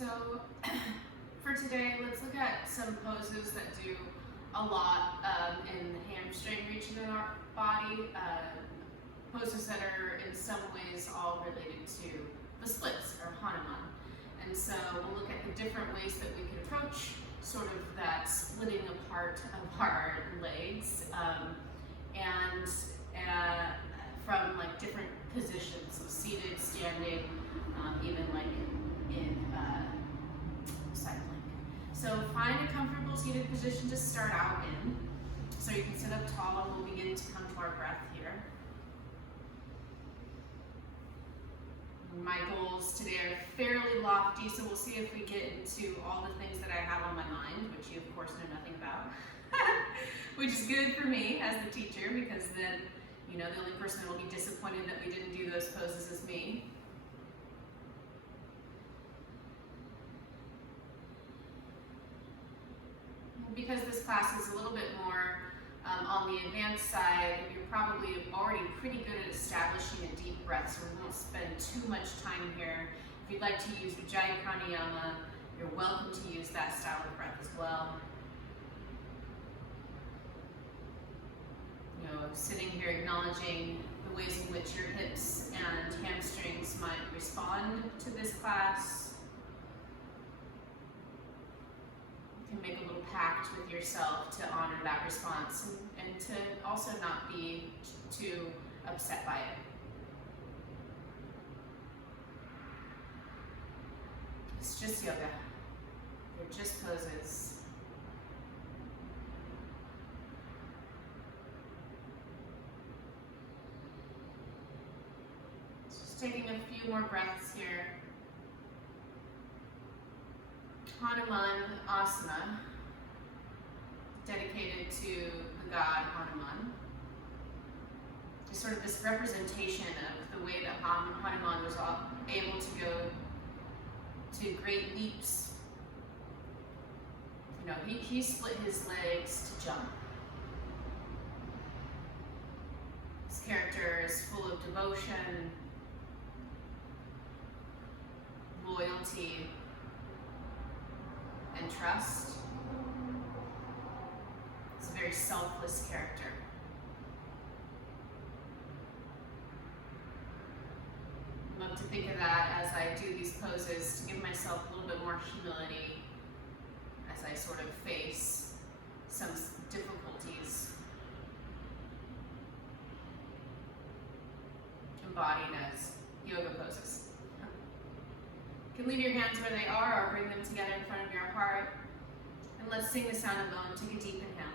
So for today, let's look at some poses that do a lot in the hamstring region of our body. Poses that are in some ways all related to the splits or Hanuman. And so we'll look at the different ways that we can approach sort of that splitting apart of our legs from like different positions, so seated, standing, even like in side plank. So find a comfortable seated position to start out in. So you can sit up tall and we'll begin to come to our breath here. My goals today are fairly lofty, so we'll see if we get into all the things that I have on my mind, which you of course know nothing about, which is good for me as the teacher, because then, you know, the only person that will be disappointed that we didn't do those poses is me. Because this class is a little bit more on the advanced side, you're probably already pretty good at establishing a deep breath, so we won't spend too much time here. If you'd like to use Ujjayi Pranayama, you're welcome to use that style of breath as well. You know, sitting here acknowledging the ways in which your hips and hamstrings might respond to this class. You can make a little pact with yourself to honor that response and to also not be too upset by it. It's just yoga. They're just poses. Just taking a few more breaths here. Hanumanasana, dedicated to the god Hanuman, is sort of this representation of the way that Hanuman was able to go to great leaps. You know, he split his legs to jump. His character is full of devotion, loyalty, and trust. It's a very selfless character. I love to think of that as I do these poses, to give myself a little bit more humility as I sort of face some difficulties embodied as yoga poses. You can leave your hands where they are or bring them together in front of your heart. And let's sing the sound of Om. Take a deep inhale.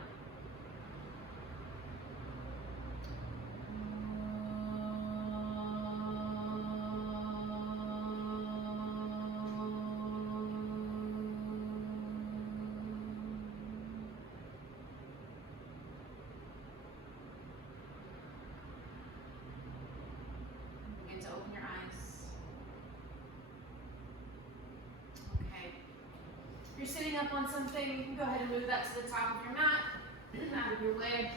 Begin to open your eyes. If you're sitting up on something, you can go ahead and move that to the top of your mat, out of your way.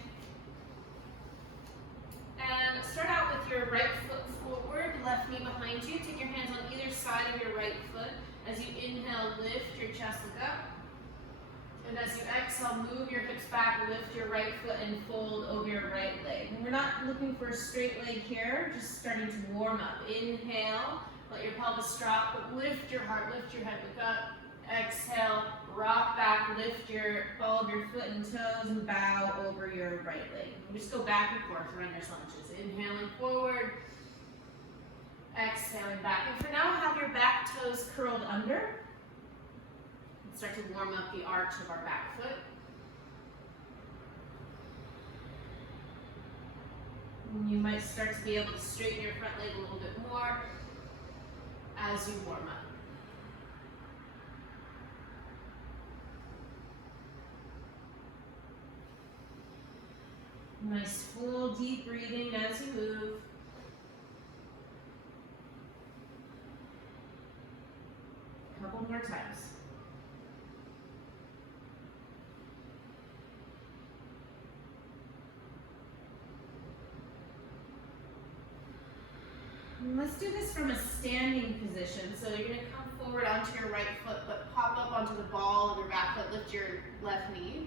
And start out with your right foot forward, left knee behind you. Take your hands on either side of your right foot. As you inhale, lift your chest, look up. And as you exhale, move your hips back, lift your right foot and fold over your right leg. And we're not looking for a straight leg here, just starting to warm up. Inhale, let your pelvis drop, but lift your heart, lift your head, look up. Exhale, rock back, lift all of your foot and toes and bow over your right leg. You just go back and forth, run your lunges. Inhaling forward, exhaling back. And for now, have your back toes curled under. And start to warm up the arch of our back foot. And you might start to be able to straighten your front leg a little bit more as you warm up. Nice full deep breathing as you move. A couple more times. And let's do this from a standing position. So you're going to come forward onto your right foot, but pop up onto the ball of your back foot, lift your left knee.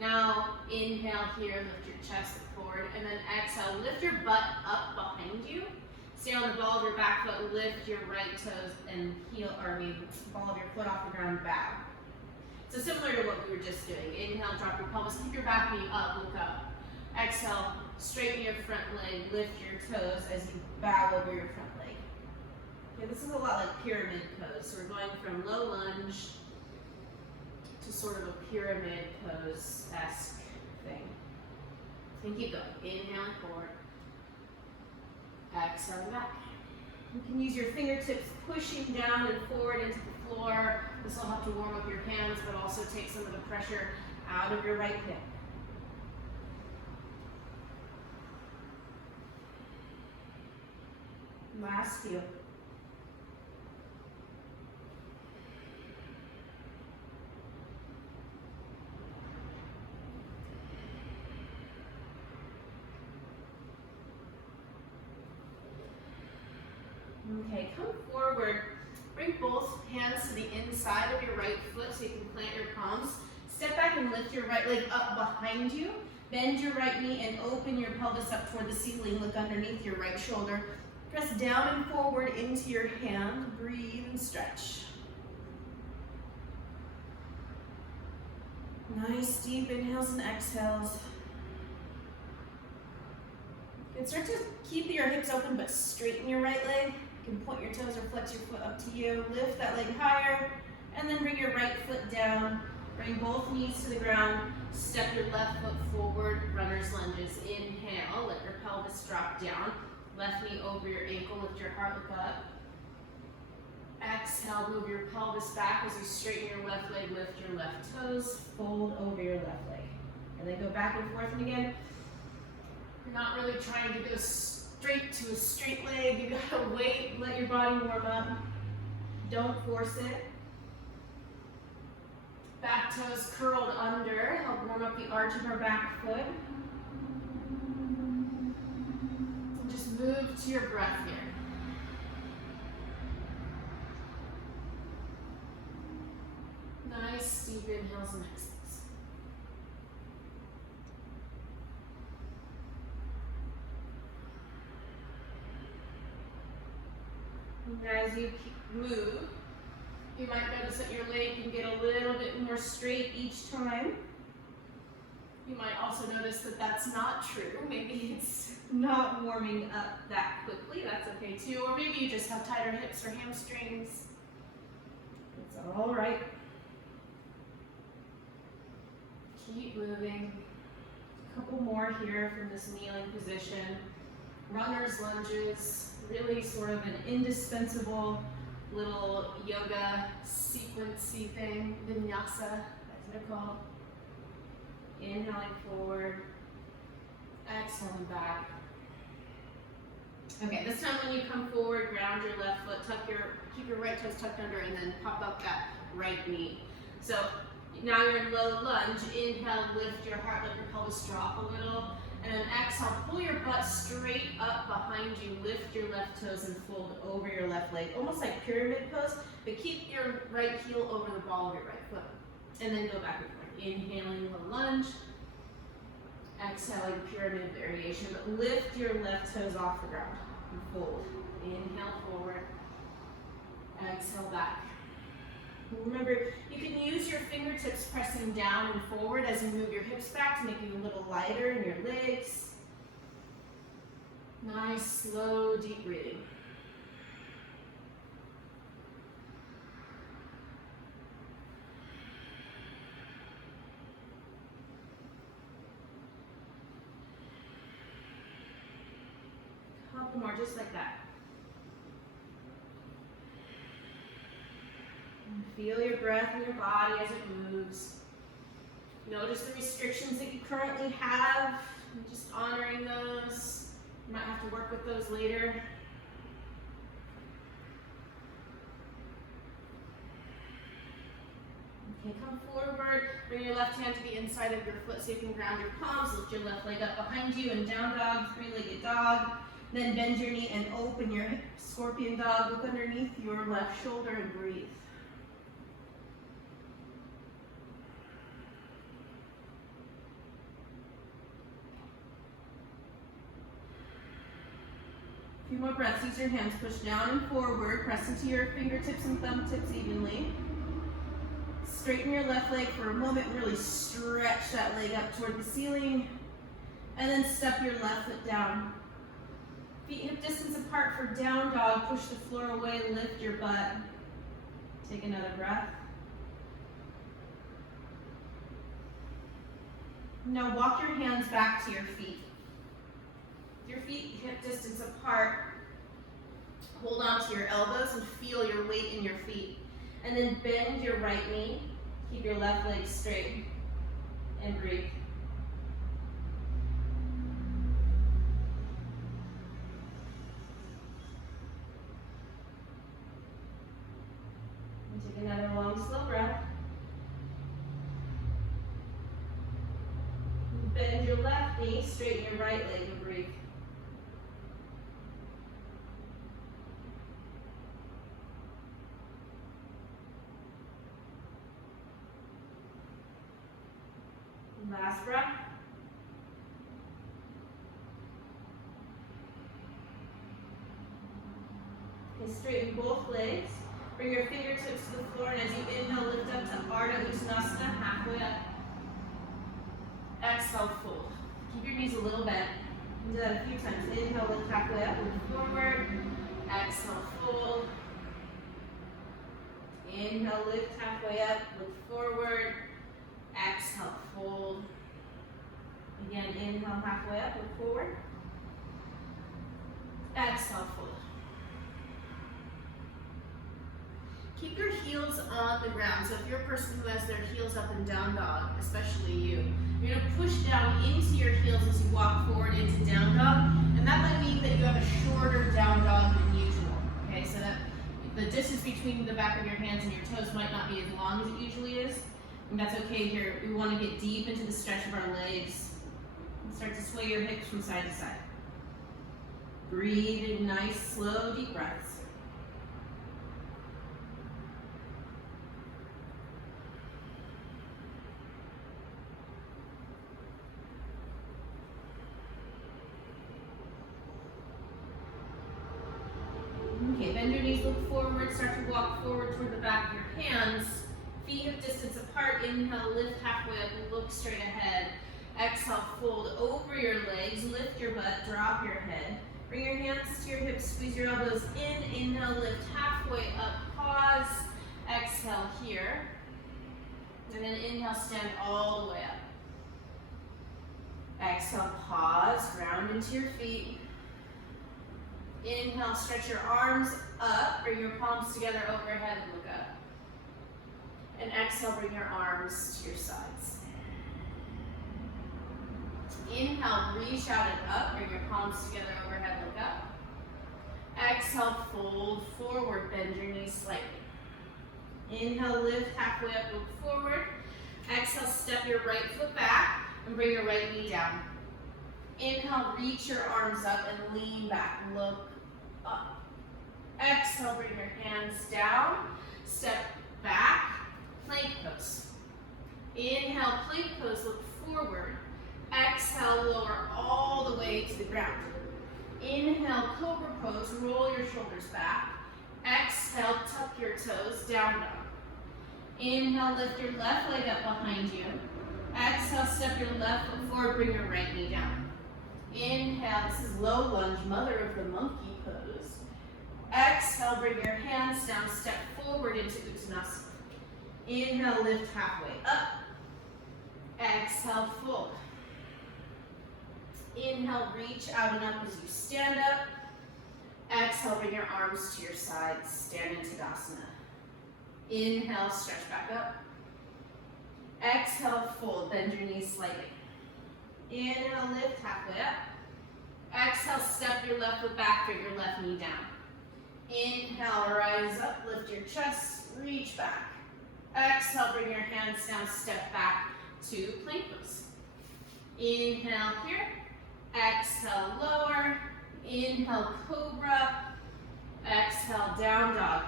Now, inhale here, lift your chest forward, and then exhale, lift your butt up behind you. Stay on the ball of your back foot, lift your right toes, and ball of your foot off the ground, bow. So similar to what we were just doing. Inhale, drop your pelvis, keep your back knee up, look up. Exhale, straighten your front leg, lift your toes as you bow over your front leg. Okay, this is a lot like pyramid pose. So we're going from low lunge to sort of a pyramid pose-esque thing. And keep going. Inhale forward. Exhale back. You can use your fingertips pushing down and forward into the floor. This will help to warm up your hands, but also take some of the pressure out of your right hip. Last few. Okay, come forward. Bring both hands to the inside of your right foot so you can plant your palms. Step back and lift your right leg up behind you. Bend your right knee and open your pelvis up toward the ceiling. Look underneath your right shoulder. Press down and forward into your hand. Breathe and stretch. Nice deep inhales and exhales. You can start to keep your hips open but straighten your right leg. You can point your toes or flex your foot up to you. Lift that leg higher and then bring your right foot down. Bring both knees to the ground. Step your left foot forward. Runner's lunges. Inhale. Let your pelvis drop down. Left knee over your ankle, lift your heart, look up. Exhale, move your pelvis back as you straighten your left leg, lift your left toes, fold over your left leg. And then go back and forth, and again, you're not really trying to go straight to a straight leg. You gotta wait, let your body warm up. Don't force it. Back toes curled under, help warm up the arch of our back foot. Move to your breath here. Nice deep inhales and exhales. And as you move, you might notice that your leg can get a little bit more straight each time. You might also notice that that's not true. Maybe it's not warming up that quickly. That's okay too. Or maybe you just have tighter hips or hamstrings. It's all right. Keep moving. A couple more here from this kneeling position. Runner's lunges, really sort of an indispensable little yoga sequencey thing, vinyasa, as they're called. Inhaling forward, exhaling back. Okay, this time when you come forward, ground your left foot, keep your right toes tucked under, and then pop up that right knee. So now you're in low lunge. Inhale, lift your heart, let your pelvis drop a little, and then exhale, pull your butt straight up behind you, lift your left toes and fold over your left leg, almost like pyramid pose, but keep your right heel over the ball of your right foot, and then go back and forth. Inhaling low lunge, exhaling pyramid variation, but lift your left toes off the ground and fold. Inhale forward, exhale back. Remember, you can use your fingertips pressing down and forward as you move your hips back to make you a little lighter in your legs. Nice, slow, deep breathing. Couple more, just like that. And feel your breath in your body as it moves. Notice the restrictions that you currently have, and just honoring those. You might have to work with those later. Okay, come forward, bring your left hand to the inside of your foot so you can ground your palms, lift your left leg up behind you, and down dog, three-legged dog. Then bend your knee and open your hip. Scorpion dog, look underneath your left shoulder and breathe. A few more breaths. Use your hands, push down and forward. Press into your fingertips and thumb tips evenly. Straighten your left leg for a moment. Really stretch that leg up toward the ceiling. And then step your left foot down. Feet hip distance apart for down dog. Push the floor away, lift your butt. Take another breath. Now walk your hands back to your feet. Your feet hip distance apart. Hold on to your elbows and feel your weight in your feet. And then bend your right knee. Keep your left leg straight. And breathe. And take another long, slow breath. Bend your left knee, straighten your right leg and breathe. Last breath. Okay, straighten both legs. Bring your fingertips to the floor, and as you inhale, lift up to Visvamitrasana, halfway up. Exhale, fold. Keep your knees a little bent. Do that a few times. Inhale, lift halfway up, move forward. Exhale, fold. Inhale, lift halfway up, look forward. Exhale, fold. Again, inhale, halfway up, look forward. Exhale, fold. Keep your heels on the ground. So if you're a person who has their heels up and down dog, especially you, you're going to push down into your heels as you walk forward into down dog. And that might mean that you have a shorter down dog than usual. Okay, so that the distance between the back of your hands and your toes might not be as long as it usually is. And that's okay here. We want to get deep into the stretch of our legs. And start to sway your hips from side to side. Breathe in nice, slow, deep breaths. Okay, bend your knees, look forward, start to walk forward toward the back of your hands. Feet hip distance apart, inhale, lift halfway up, look straight ahead. Exhale, fold over your legs, lift your butt, drop your head. Bring your hands to your hips, squeeze your elbows in, inhale, lift halfway up, pause. Exhale here. And then inhale, stand all the way up. Exhale, pause, ground into your feet. Inhale, stretch your arms up, bring your palms together overhead and look up. And exhale, bring your arms to your sides. Inhale, reach out and up, bring your palms together overhead, look up. Exhale, fold forward, bend your knees slightly. Inhale, lift halfway up, look forward. Exhale, step your right foot back and bring your right knee down. Inhale, reach your arms up and lean back, look up. Exhale, bring your hands down, step back, plank pose. Inhale, plank pose, look forward. Exhale, lower all the way to the ground. Inhale, cobra pose, roll your shoulders back. Exhale, tuck your toes, down dog. Inhale, lift your left leg up behind you. Exhale, step your left foot forward, bring your right knee down. Inhale, this is low lunge, mother of the monkey pose. Exhale, bring your hands down, step forward into Uttanasana. Inhale, lift halfway up. Exhale, fold. Inhale, reach out and up as you stand up. Exhale, bring your arms to your sides, stand into Tadasana. Inhale, stretch back up. Exhale, fold, bend your knees slightly. Inhale, lift halfway up. Exhale, step your left foot back, bring your left knee down. Inhale, rise up, lift your chest, reach back. Exhale, bring your hands down, step back to plank pose. Inhale here. Exhale, lower. Inhale, cobra. Exhale, down dog.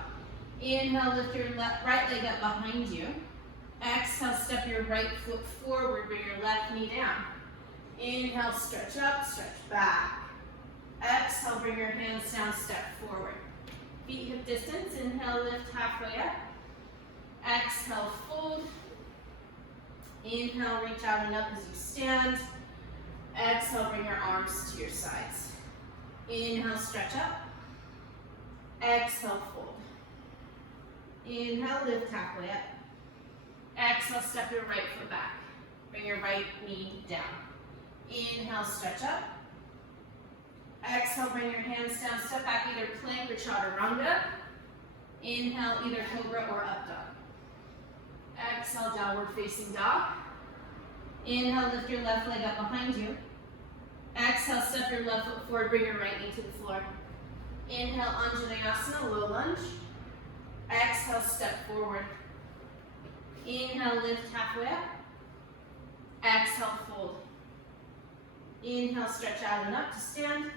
Inhale, lift your right leg up behind you. Exhale, step your right foot forward, bring your left knee down. Inhale, stretch up, stretch back. Exhale, bring your hands down, step forward. Feet hip distance, inhale, lift halfway up. Exhale, fold. Inhale, reach out and up as you stand. Exhale, bring your arms to your sides. Inhale, stretch up. Exhale, fold. Inhale, lift halfway up. Exhale, step your right foot back. Bring your right knee down. Inhale, stretch up. Exhale, bring your hands down. Step back, either plank or chaturanga. Inhale, either cobra or up dog. Exhale, downward facing dog. Inhale, lift your left leg up behind you. Exhale, step your left foot forward, bring your right knee to the floor. Inhale, Untitled, low lunge. Exhale, step forward. Inhale, lift halfway up. Exhale, fold. Inhale, stretch out and up to stand.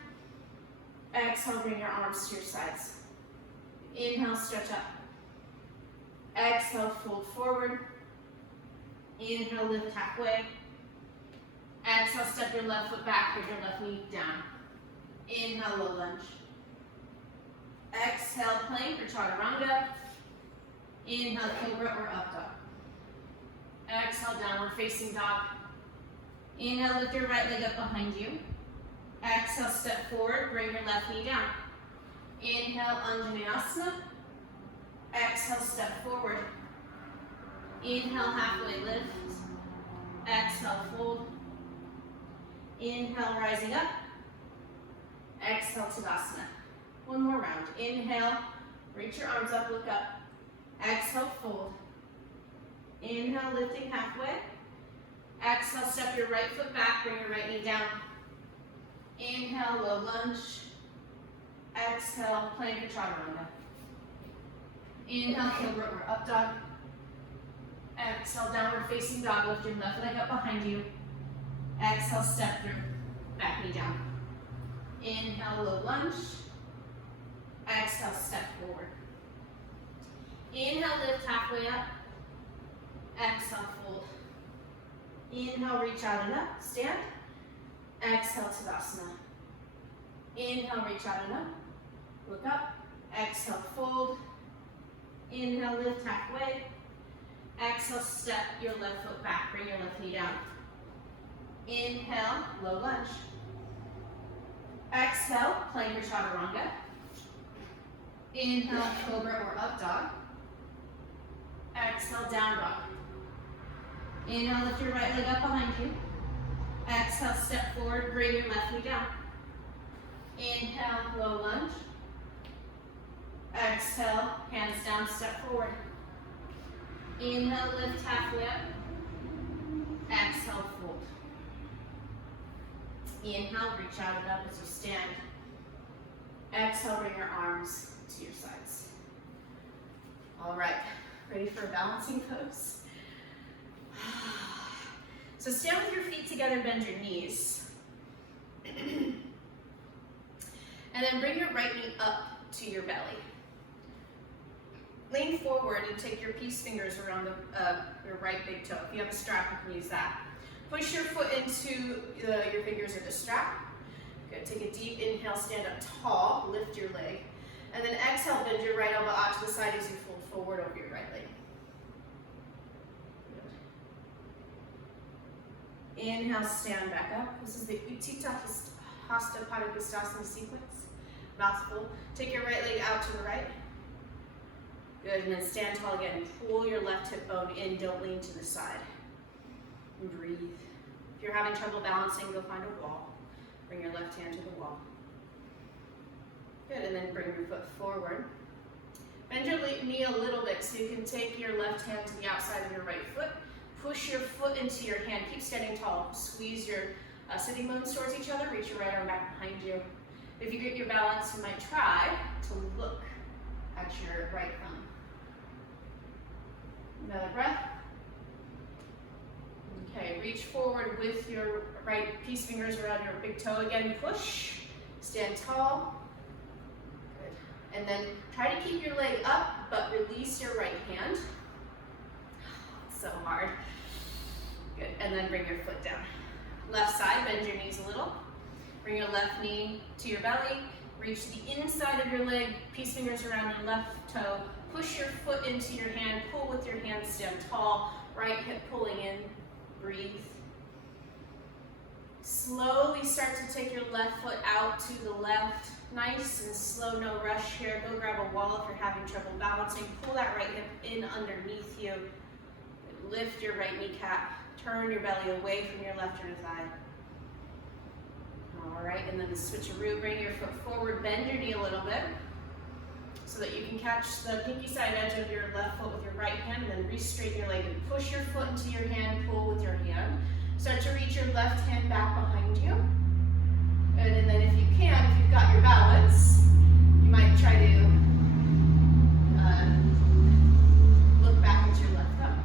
Exhale, bring your arms to your sides. Inhale, stretch up. Exhale, fold forward. Inhale, lift halfway. Exhale, step your left foot back, bring your left knee down. Inhale, low lunge. Exhale, plank or chaturanga. Inhale, cobra or up dog. Exhale, downward facing dog. Inhale, lift your right leg up behind you. Exhale, step forward, bring your left knee down. Inhale, Untitled. Exhale, step forward. Inhale, halfway lift. Exhale, fold. Inhale, rising up. Exhale, Tadasana. One more round. Inhale, reach your arms up, look up. Exhale, fold. Inhale, lifting halfway. Exhale, step your right foot back, bring your right knee down. Inhale, low lunge. Exhale, plank or chaturanga. Inhale, cobra or up dog. Exhale, downward facing dog. Lift your left leg up behind you. Exhale, step your back knee down. Inhale, low lunge. Exhale, step forward. Inhale, lift halfway up. Exhale, fold. Inhale, reach out and up, stand. Exhale, Tadasana. Inhale, reach out and up, look up. Exhale, fold. Inhale, lift halfway. Exhale, step your left foot back, bring your left knee down. Inhale, low lunge. Exhale, plank or chaturanga. Inhale, cobra or up dog. Exhale, down dog. Inhale, lift your right leg up behind you. Exhale, step forward, bring your left knee down. Inhale, low lunge. Exhale, hands down, step forward. Inhale, lift halfway up. Exhale, fold. Inhale, reach out and up as you stand. Exhale, bring your arms to your sides. All right, ready for a balancing pose? So stand with your feet together, bend your knees. And then bring your right knee up to your belly. Lean forward and take your peace fingers around your right big toe. If you have a strap, you can use that. Push your foot into your fingers or the strap. Good, take a deep inhale, stand up tall, lift your leg. And then exhale, bend your right elbow out to the side as you fold forward over your right leg. Good. Inhale, stand back up. This is the Utthita Parivritta sequence. Mouthful. Take your right leg out to the right. Good, and then stand tall again. Pull your left hip bone in, don't lean to the side. And breathe. If you're having trouble balancing, go find a wall. Bring your left hand to the wall. Good, and then bring your foot forward. Bend your knee a little bit so you can take your left hand to the outside of your right foot. Push your foot into your hand. Keep standing tall. Squeeze your sitting bones towards each other. Reach your right arm back behind you. If you get your balance, you might try to look at your right thumb. Another breath. Okay, reach forward with your right peace fingers around your big toe again. Push. Stand tall. Good. And then try to keep your leg up, but release your right hand. So hard. Good. And then bring your foot down. Left side, bend your knees a little. Bring your left knee to your belly. Reach the inside of your leg, peace fingers around your left toe. Push your foot into your hand, pull with your hand, stand tall. Right hip pulling in, breathe. Slowly start to take your left foot out to the left. Nice and slow, no rush here. Go grab a wall if you're having trouble balancing. Pull that right hip in underneath you. Lift your right kneecap. Turn your belly away from your left inner thigh. All right, and then the switcheroo, bring your foot forward, bend your knee a little bit so that you can catch the pinky side edge of your left foot with your right hand, and then re-straighten your leg and push your foot into your hand, pull with your hand. Start to reach your left hand back behind you. And then if you can, if you've got your balance, you might try to look back at your left thumb.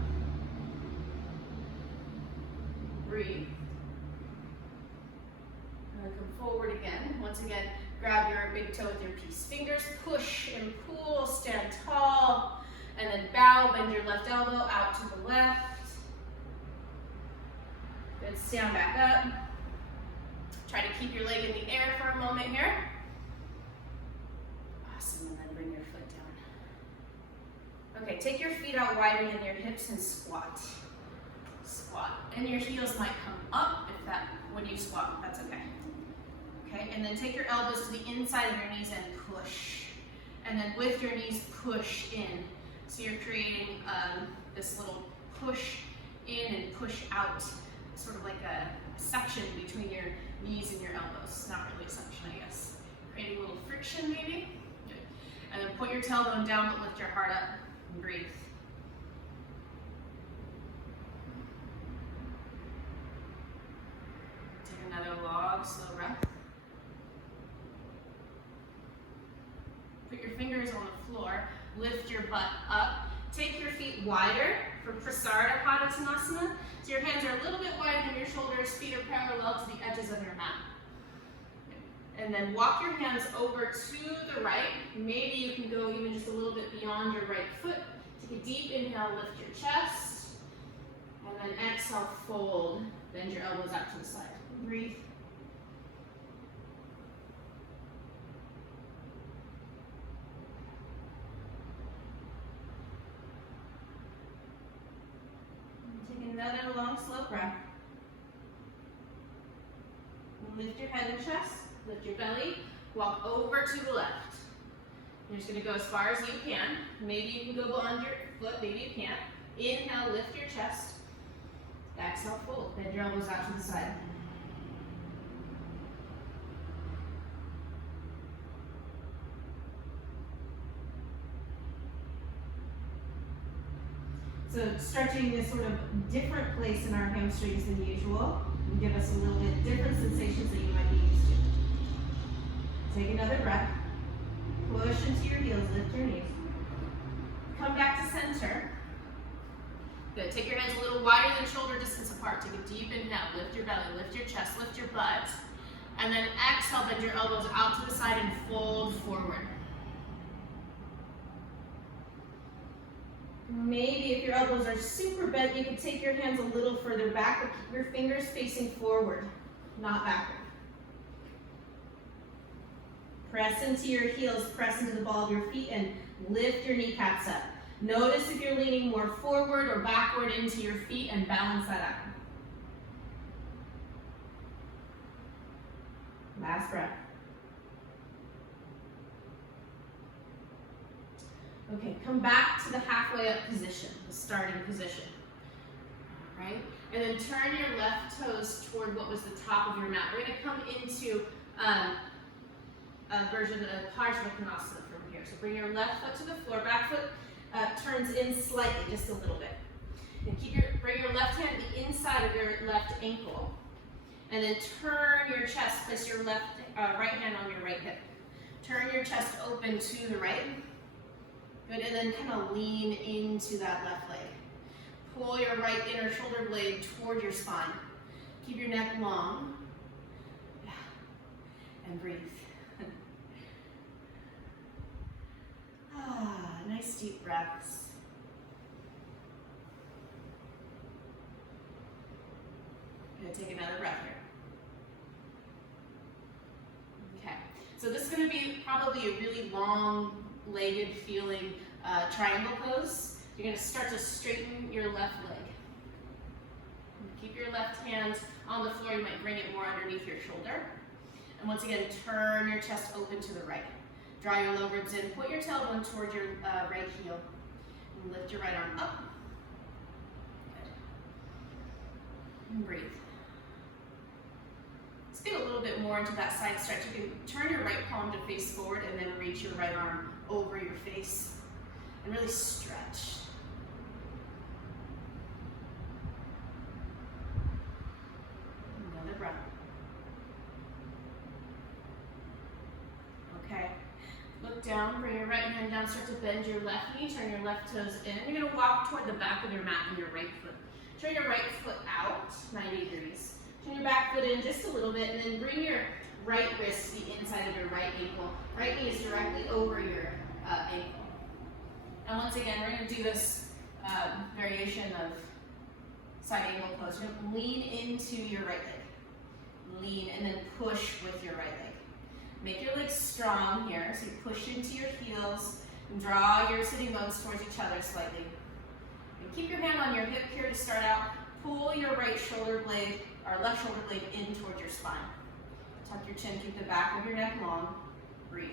Breathe. Come forward again. Once again, grab your big toe with your peace fingers, push and pull, stand tall, and then bow, bend your left elbow out to the left. Good, stand back up. Try to keep your leg in the air for a moment here. Awesome, and then bring your foot down. Okay, take your feet out wider than your hips and squat. Squat, and your heels might come up if that, when you squat, that's okay. Okay, and then take your elbows to the inside of your knees and push. And then with your knees, push in. So you're creating this little push in and push out, sort of like a section between your knees and your elbows. Not really a section, I guess. Creating a little friction maybe. Good. And then put your tailbone down, but lift your heart up and breathe. Take another long, slow breath. Put your fingers on the floor, lift your butt up. Take your feet wider for Parivritta. So your hands are a little bit wider than your shoulders, feet are parallel to the edges of your mat. And then walk your hands over to the right. Maybe you can go even just a little bit beyond your right foot. Take a deep inhale, lift your chest. And then exhale, fold. Bend your elbows out to the side. Breathe. Another long, slow breath. Lift your head and chest, lift your belly, walk over to the left. You're just going to go as far as you can. Maybe you can go beyond your foot, maybe you can't. Inhale, lift your chest. Exhale, fold. Bend your elbows out to the side. So stretching is sort of different place in our hamstrings than usual. And give us a little bit different sensations that you might be used to. Take another breath. Push into your heels, lift your knees. Come back to center. Good, take your hands a little wider than shoulder distance apart. Take a deep inhale, lift your belly, lift your chest, lift your butt. And then exhale, bend your elbows out to the side and fold forward. Maybe if your elbows are super bent, you can take your hands a little further back, but keep your fingers facing forward, not backward. Press into your heels, press into the ball of your feet, and lift your kneecaps up. Notice if you're leaning more forward or backward into your feet, and balance that out. Last breath. Okay, come back to the halfway up position, the starting position. All right, and then turn your left toes toward what was the top of your mat. We're going to come into a version of Parivritta from here. So bring your left foot to the floor, back foot turns in slightly, just a little bit. And bring your left hand to the inside of your left ankle, and then turn your chest. Place your right hand on your right hip. Turn your chest open to the right. Good, and then kind of lean into that left leg. Pull your right inner shoulder blade toward your spine. Keep your neck long. Yeah. And breathe. Nice deep breaths. I'm going to take another breath here. Okay, so this is going to be probably a really long-legged feeling triangle pose. You're going to start to straighten your left leg. Keep your left hand on the floor. You might bring it more underneath your shoulder. And once again, turn your chest open to the right. Draw your low ribs in. Put your tailbone toward your right heel. And lift your right arm up. Good. And breathe. Let's get a little bit more into that side stretch. You can turn your right palm to face forward and then reach your right arm over your face. And really stretch. Another breath. Okay. Look down, bring your right hand down, start to bend your left knee, turn your left toes in. You're going to walk toward the back of your mat and your right foot. Turn your right foot out, 90 degrees. Turn your back foot in just a little bit, and then bring your right wrist to the inside of your right ankle. Right knee is directly over your ankle. And once again, we're going to do this variation of side angle pose. You're going to lean into your right leg. Lean and then push with your right leg. Make your legs strong here, so you push into your heels and draw your sitting bones towards each other slightly. And keep your hand on your hip here to start out. Pull your right shoulder blade, or left shoulder blade in towards your spine. Tuck your chin, keep the back of your neck long. Breathe.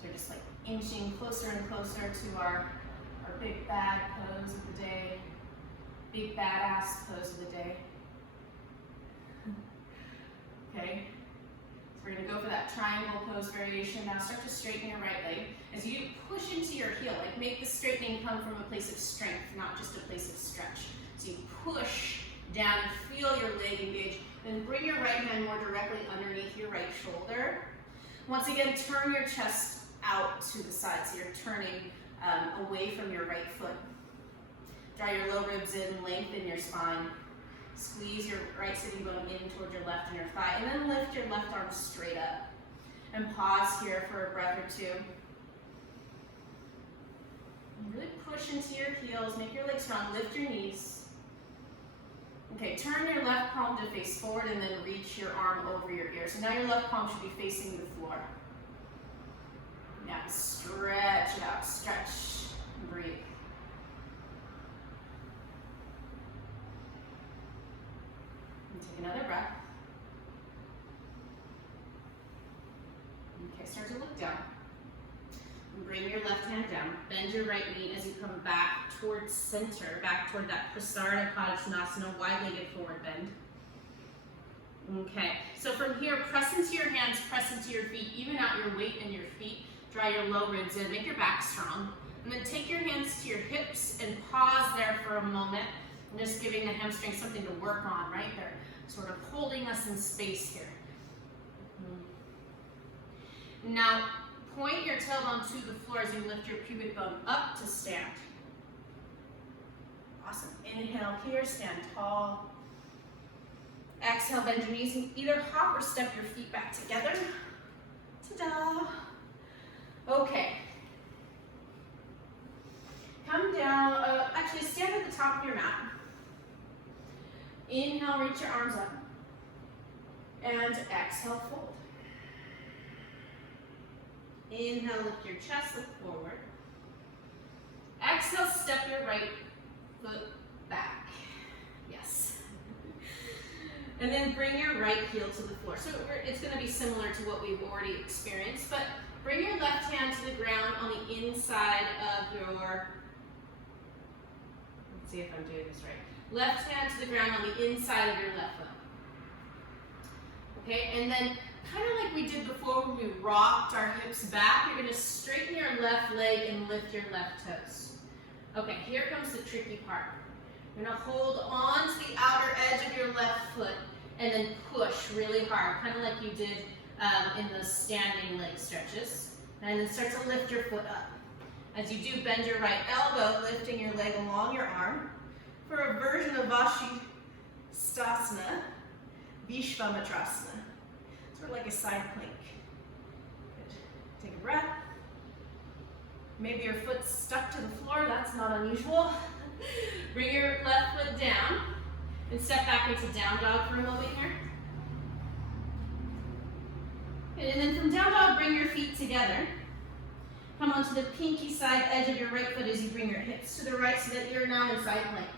So you're just like inching closer and closer to our big bad pose of the day. Big badass pose of the day. Okay, so we're going to go for that triangle pose variation. Now start to straighten your right leg. As you push into your heel, like make the straightening come from a place of strength, not just a place of stretch. So you push down and feel your leg engage. Then bring your right hand more directly underneath your right shoulder. Once again, turn your chest out to the side, so you're turning away from your right foot. Draw your low ribs in, lengthen your spine. Squeeze your right sitting bone in toward your left inner thigh, and then lift your left arm straight up. And pause here for a breath or two. And really push into your heels, make your legs strong, lift your knees. Okay, turn your left palm to face forward and then reach your arm over your ear. So now your left palm should be facing the floor. Now stretch it out, stretch, and breathe. Take another breath. Okay, start to look down. And bring your left hand down. Bend your right knee as you come back towards center, back toward that Parivritta wide-legged forward bend. Okay, so from here, press into your hands, press into your feet, even out your weight in your feet. Draw your low ribs in, make your back strong. And then take your hands to your hips and pause there for a moment. And just giving the hamstrings something to work on, right? They're sort of holding us in space here. Now, point your tailbone to the floor as you lift your pubic bone up to stand. Awesome. Inhale here, stand tall. Exhale, bend your knees and either hop or step your feet back together. Ta-da! Okay. Come down, actually stand at the top of your mat. Inhale, reach your arms up. And exhale, fold. Inhale, lift your chest, look forward. Exhale, step your right foot back. Yes. And then bring your right heel to the floor. So it's going to be similar to what we've already experienced, but bring your left hand to the ground on the inside of your, let's see if I'm doing this right. Left hand to the ground on the inside of your left foot. Okay, and then kind of like we did before when we rocked our hips back, you're going to straighten your left leg and lift your left toes. Okay, here comes the tricky part. You're going to hold on to the outer edge of your left foot and then push really hard, kind of like you did in those standing leg stretches. And then start to lift your foot up. As you do, bend your right elbow, lifting your leg along your arm for a version of Vasistasana, Visvamitrasana. So sort of like a side plank. Good. Take a breath. Maybe your foot's stuck to the floor, that's not unusual. Bring your left foot down and step back into down dog for a moment here. And then from down dog, bring your feet together. Come onto the pinky side edge of your right foot as you bring your hips to the right so that you're now in side plank.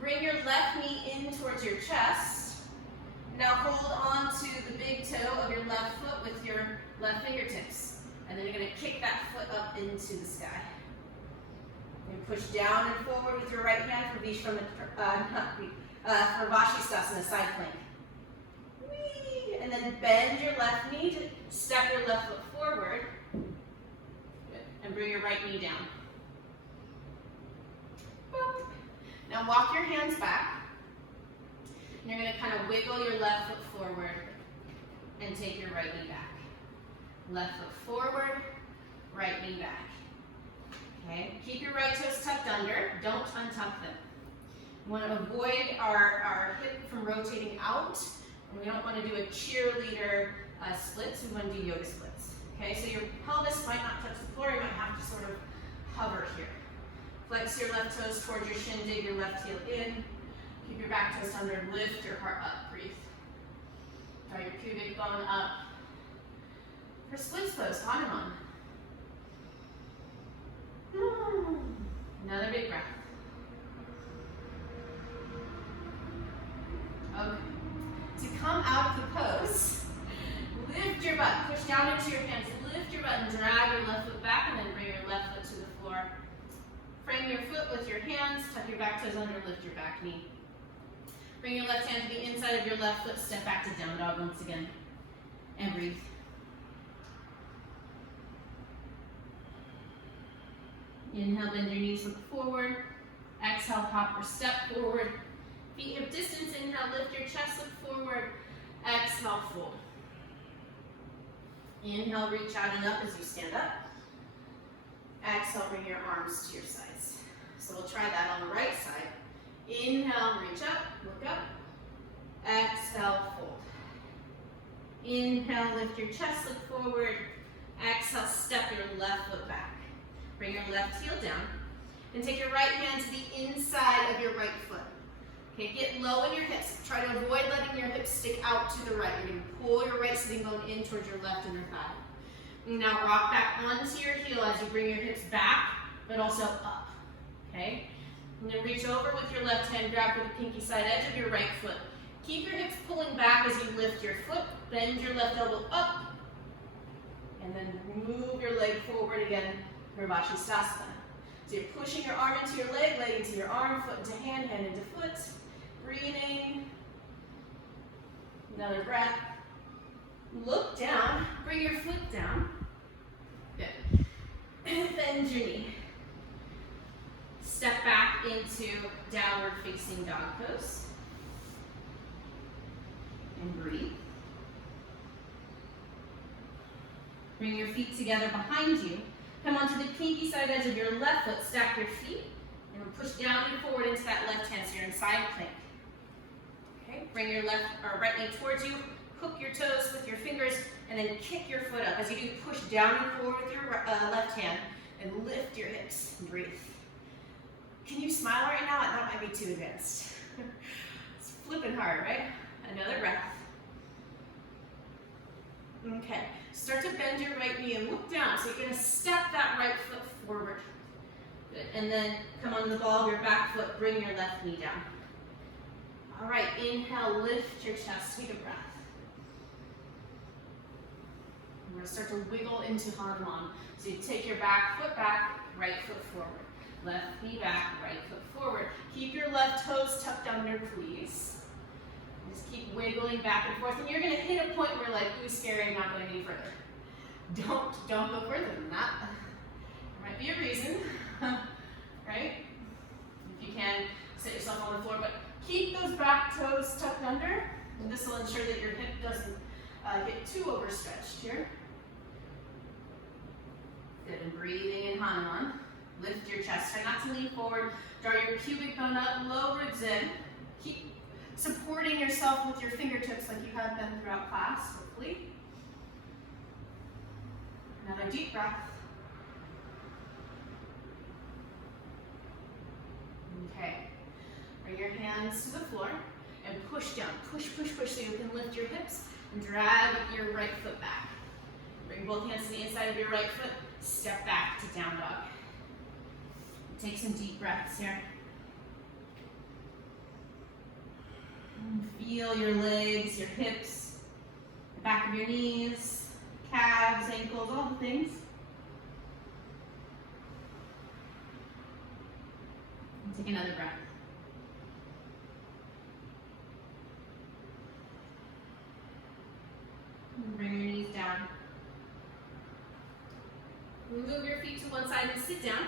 Bring your left knee in towards your chest. Now hold on to the big toe of your left foot with your left fingertips. And then you're going to kick that foot up into the sky. And push down and forward with your right hand for Vasistasana, side plank. Whee! And then bend your left knee to step your left foot forward. Good. And bring your right knee down. Boop. Now walk your hands back. And you're going to kind of wiggle your left foot forward and take your right knee back. Left foot forward, right knee back. Okay, keep your right toes tucked under, don't untuck them. We want to avoid our hip from rotating out, and we don't want to do a cheerleader splits, we want to do yoga splits. Okay, so your pelvis might not touch the floor, you might have to sort of hover here. Flex your left toes towards your shin, dig your left heel in, keep your back toes under, lift your heart up, breathe. Draw your pubic bone up. For splits pose, Hanuman. Another big breath. Okay. To come out of the pose, lift your butt, push down into your hands, lift your butt and drag your left foot back and then bring your left foot to the floor. Frame your foot with your hands, tuck your back toes under, lift your back knee. Bring your left hand to the inside of your left foot, step back to down dog once again, and breathe. Inhale, bend your knees, look forward. Exhale, hop or step forward. Feet hip distance. Inhale, lift your chest, look forward. Exhale, fold. Inhale, reach out and up as you stand up. Exhale, bring your arms to your sides. So we'll try that on the right side. Inhale, reach up, look up. Exhale, fold. Inhale, lift your chest, look forward. Exhale, step your left foot back. Bring your left heel down and take your right hand to the inside of your right foot. Okay, get low in your hips. Try to avoid letting your hips stick out to the right. You're going to pull your right sitting bone in towards your left inner thigh. Now rock back onto your heel as you bring your hips back, but also up. Okay? And then reach over with your left hand, grab for the pinky side edge of your right foot. Keep your hips pulling back as you lift your foot. Bend your left elbow up. And then move your leg forward again. For Vasistasana. So you're pushing your arm into your leg, leg into your arm, foot into hand, hand into foot. Breathing. Another breath. Look down, bring your foot down. Good. Bend your knee. Step back into downward facing dog pose. And breathe. Bring your feet together behind you. Come onto the pinky side edge of your left foot, stack your feet, and push down and forward into that left hand, so you're in side plank. Okay, bring your left or right knee towards you, hook your toes with your fingers, and then kick your foot up. As you do, push down and forward with your left hand, and lift your hips and breathe. Can you smile right now? That might be too advanced. It's flipping hard, right? Another breath. Okay, start to bend your right knee and look down. So you're going to step that right foot forward. Good. And then come on the ball of your back foot, bring your left knee down. All right, inhale, lift your chest, take a breath. We're going to start to wiggle into Hanuman. So you take your back foot back, right foot forward. Left knee back, right foot forward. Keep your left toes tucked under, please. Just keep wiggling back and forth, and you're going to hit a point where you're like, ooh, scary, I'm not going any further. Don't go further than that. There might be a reason, right? If you can, sit yourself on the floor, but keep those back toes tucked under, and this will ensure that your hip doesn't get too overstretched here. Good, and breathing in Hanuman. Lift your chest, try not to lean forward, draw your pubic bone up, low ribs in. Keep supporting yourself with your fingertips like you have been throughout class, hopefully. Another deep breath. Okay. Bring your hands to the floor and push down. Push, push, push so you can lift your hips and drag your right foot back. Bring both hands to the inside of your right foot. Step back to down dog. Take some deep breaths here. Feel your legs, your hips, the back of your knees, calves, ankles, all the things. And take another breath. And bring your knees down. Move your feet to one side and sit down.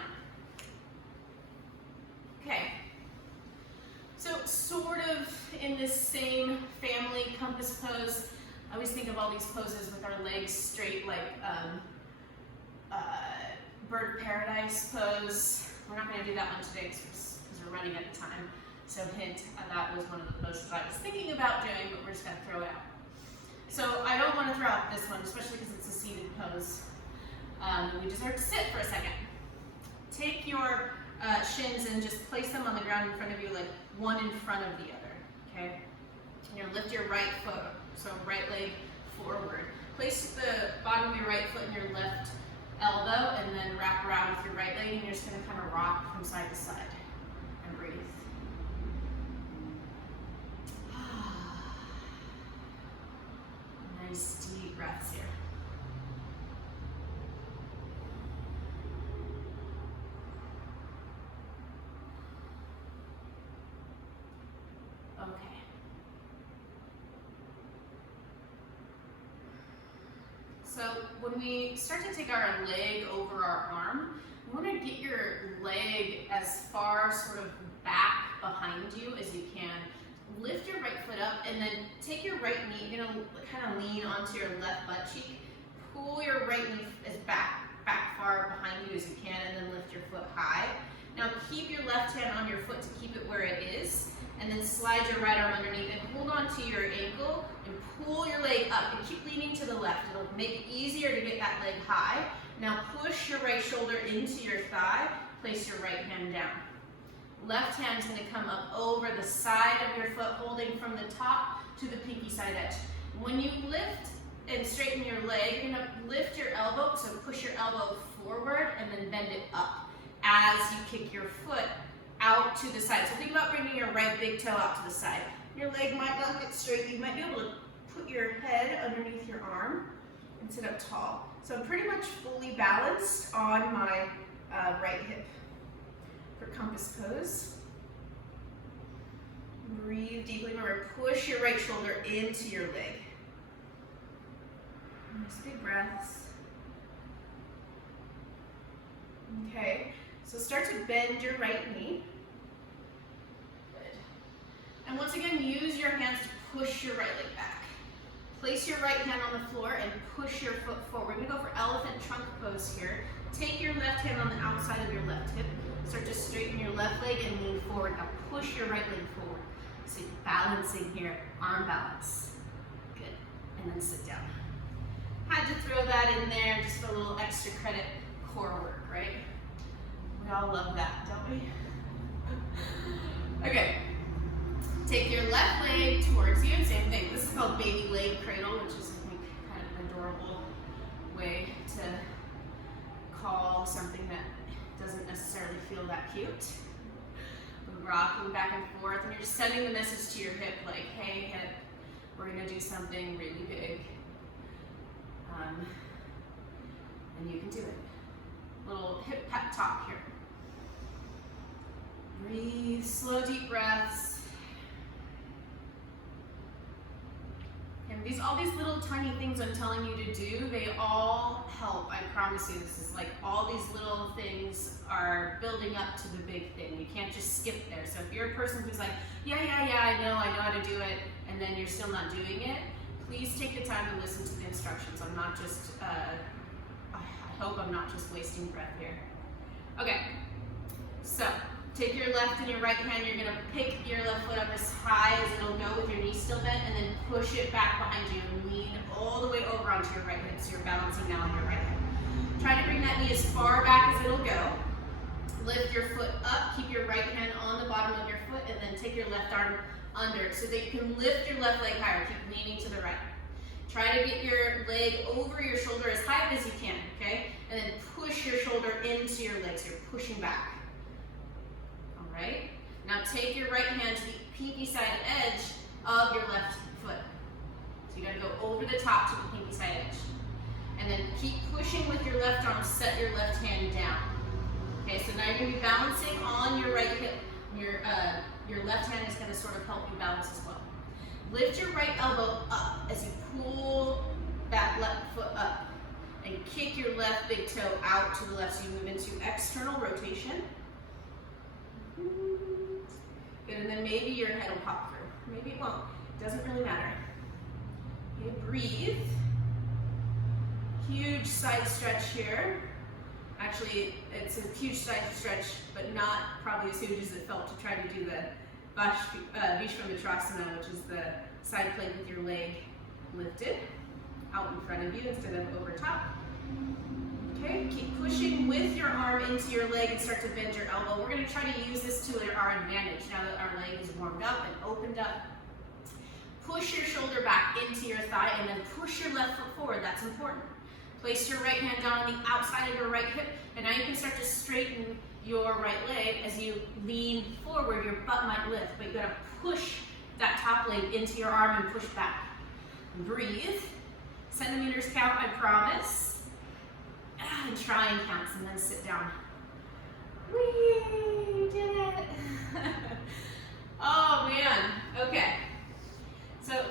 Okay. So sort of in this same family compass pose, I always think of all these poses with our legs straight, like bird of paradise pose. We're not going to do that one today because we're running out of time. So hint, that was one of the poses I was thinking about doing, but we're just going to throw it out. So I don't want to throw out this one, especially because it's a seated pose. We deserve to sit for a second. Take your shins and just place them on the ground in front of you, like one in front of the other, okay? And you're gonna lift your right foot, so right leg forward. Place the bottom of your right foot in your left elbow and then wrap around with your right leg, and you're just gonna kind of rock from side to side and breathe. Nice deep breaths here. Okay. So when we start to take our leg over our arm, you want to get your leg as far sort of back behind you as you can. Lift your right foot up and then take your right knee, you're going to kind of lean onto your left butt cheek. Pull your right knee as back far behind you as you can, and then lift your foot high. Now keep your left hand on your foot to keep it where it is, and then slide your right arm underneath and hold on to your ankle and pull your leg up and keep leaning to the left. It'll make it easier to get that leg high. Now push your right shoulder into your thigh, place your right hand down. Left hand is going to come up over the side of your foot, holding from the top to the pinky side edge. When you lift and straighten your leg, you're going to lift your elbow, so push your elbow forward and then bend it up as you kick your foot out to the side. So think about bringing your right big toe out to the side. Your leg might not get straight. You might be able to put your head underneath your arm and sit up tall. So I'm pretty much fully balanced on my right hip for compass pose. Breathe deeply. Remember, push your right shoulder into your leg. Nice big breaths. Okay, so start to bend your right knee. Good. And once again, use your hands to push your right leg back. Place your right hand on the floor and push your foot forward. We're going to go for elephant trunk pose here. Take your left hand on the outside of your left hip. Start to straighten your left leg and lean forward. Now push your right leg forward. So you're balancing here, arm balance. Good. And then sit down. Had to throw that in there just for a little extra credit, core work, right? We all love that, don't we? Okay. Take your left leg towards you. Same thing. This is called baby leg cradle, which is, I think, kind of an adorable way to call something that doesn't necessarily feel that cute. We're rocking back and forth, and you're just sending the message to your hip, like, hey, hip, we're going to do something really big. And you can do it. Little hip pep talk here. Breathe, slow, deep breaths. And all these little tiny things I'm telling you to do, they all help. I promise you, this is like all these little things are building up to the big thing. You can't just skip there. So if you're a person who's like, yeah, I know how to do it, and then you're still not doing it, please take the time to listen to the instructions. I'm not just, I hope I'm not just wasting breath here. Okay, so Take your left and your right hand, you're gonna pick your left foot up as high as it'll go with your knees still bent, and then push it back behind you and lean all the way over onto your right hip, so you're balancing now on your right hip. Try to bring that knee as far back as it'll go. Lift your foot up, keep your right hand on the bottom of your foot, and then take your left arm under so that you can lift your left leg higher. Keep leaning to the right. Try to get your leg over your shoulder as high as you can, okay? And then push your shoulder into your leg, so you're pushing back. All right? Now take your right hand to the pinky side edge of your left foot. So you gotta go over the top to the pinky side edge. And then keep pushing with your left arm, set your left hand down. Okay, so now you're gonna be balancing on your right hip. Your left hand is gonna sort of help you balance as well. Lift your right elbow up as you pull that left foot up. And kick your left big toe out to the left so you move into external rotation. Good, and then maybe your head will pop through. Maybe it won't. It doesn't really matter. Okay, breathe. Huge side stretch here. Actually, it's a huge side stretch, but not probably as huge as it felt to try to do the Visvamitrasana, which is the side plank with your leg lifted out in front of you instead of over top. Okay, keep pushing with your arm into your leg and start to bend your elbow. We're going to try to use this to our advantage now that our leg is warmed up and opened up. Push your shoulder back into your thigh and then push your left foot forward. That's important. Place your right hand down on the outside of your right hip, and now you can start to straighten your right leg as you lean forward. Your butt might lift, but you gotta push that top leg into your arm and push back. Breathe. Centimeters count, I promise. And try and count, and then sit down. Whee! Did it! Oh man. Okay. So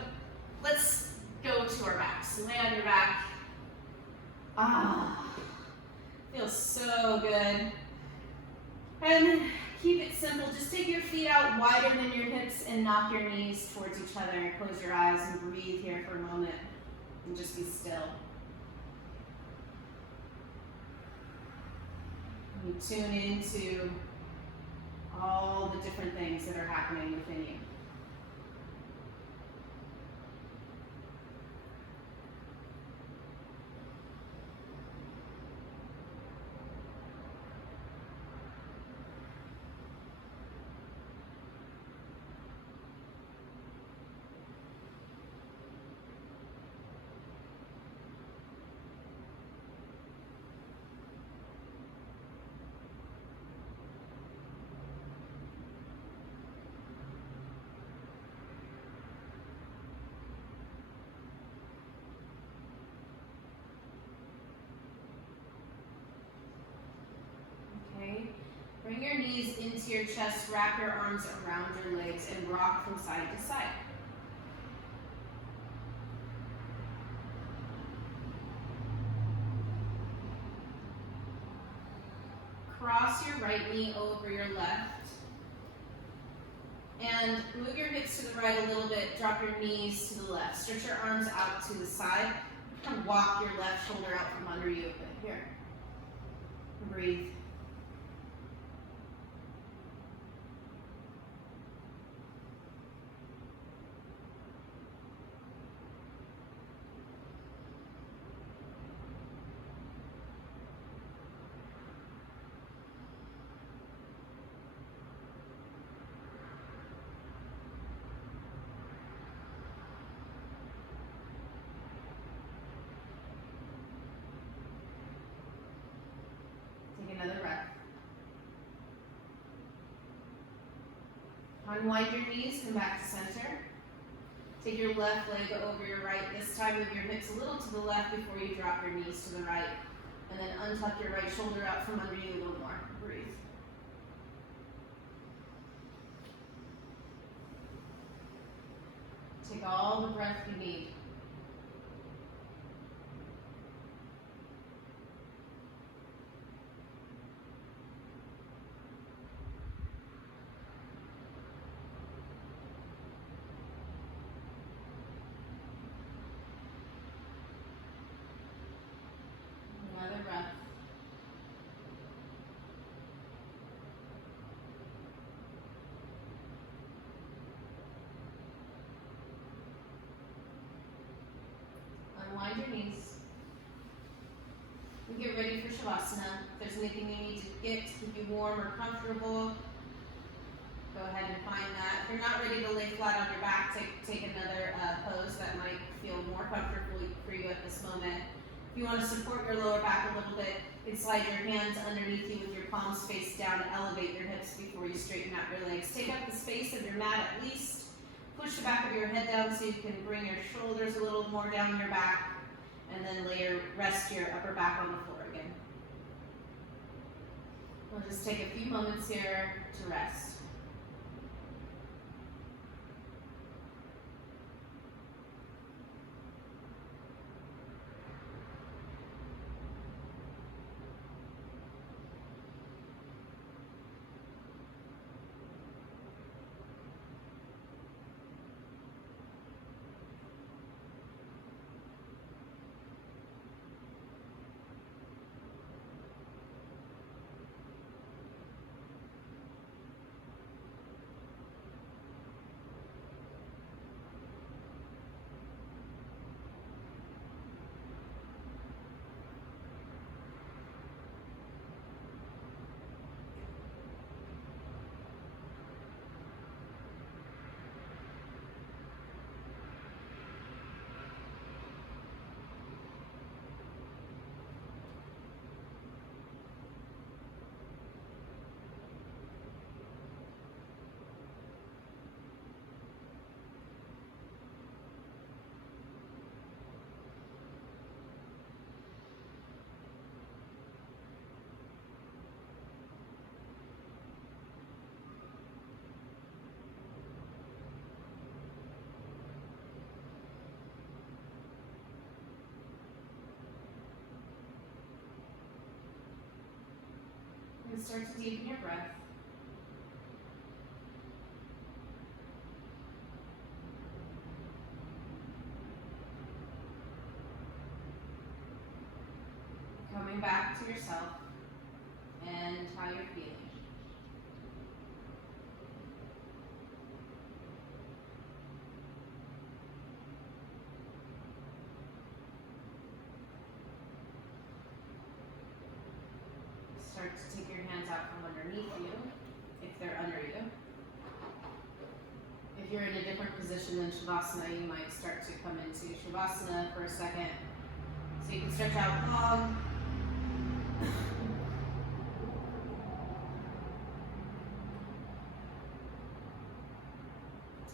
let's go to our backs. So lay on your back. Ah, feels so good. And keep it simple. Just take your feet out wider than your hips and knock your knees towards each other and close your eyes and breathe here for a moment and just be still. You tune into all the different things that are happening within you. Bring your knees into your chest, wrap your arms around your legs, and rock from side to side. Cross your right knee over your left. And move your hips to the right a little bit, drop your knees to the left. Stretch your arms out to the side. And walk your left shoulder out from under you. Here. Breathe. Another breath. Unwind your knees, come back to center. Take your left leg over your right. This time move your hips a little to the left before you drop your knees to the right. And then untuck your right shoulder out from under you a little more. Breathe. Take all the breath you need. Another breath. Shavasana. If there's anything you need to get to keep you warm or comfortable, go ahead and find that. If you're not ready to lay flat on your back, take another pose that might feel more comfortable for you at this moment. If you want to support your lower back a little bit, you can slide your hands underneath you with your palms face down to elevate your hips before you straighten out your legs. Take up the space of your mat at least. Push the back of your head down so you can bring your shoulders a little more down your back, and then rest your upper back on the floor again. We'll just take a few moments here to rest. And start to deepen your breath. Coming back to yourself and how you're feeling. Start to take your hands out from underneath you, if they're under you. If you're in a different position than Shavasana, you might start to come into Shavasana for a second. So you can stretch out long.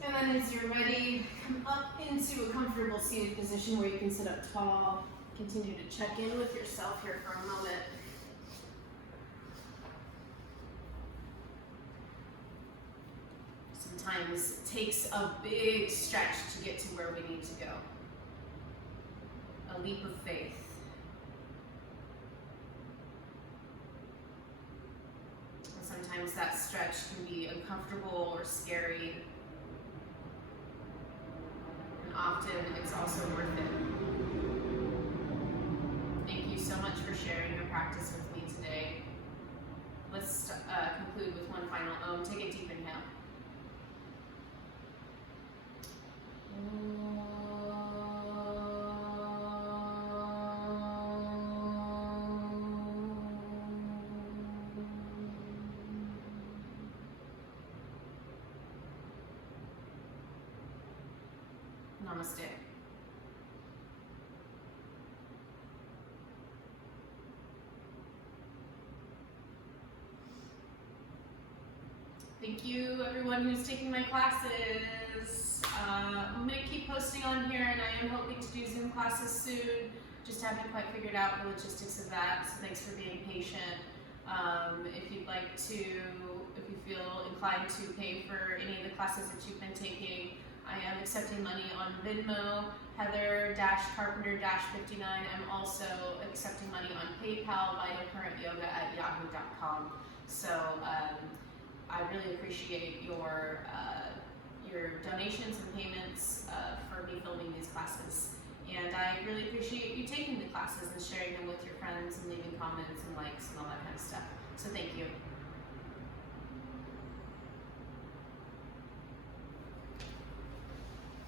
And then as you're ready, come up into a comfortable seated position where you can sit up tall. Continue to check in with yourself here for a moment. Sometimes it takes a big stretch to get to where we need to go. A leap of faith. And sometimes that stretch can be uncomfortable or scary. And often it's also worth it. Thank you so much for sharing your practice with me today. Let's conclude with one final Om. Take a deep inhale. Namaste. Thank you, everyone who's taking my classes. I'm going to keep posting on here, and I am hoping to do Zoom classes soon. Just haven't quite figured out the logistics of that, so thanks for being patient. If you'd like to, if you feel inclined to pay for any of the classes that you've been taking, I am accepting money on Venmo, Heather-Carpenter-59. I'm also accepting money on PayPal via currentyoga@yahoo.com. So I really appreciate your donations and payments for me filming these classes. And I really appreciate you taking the classes and sharing them with your friends and leaving comments and likes and all that kind of stuff. So thank you.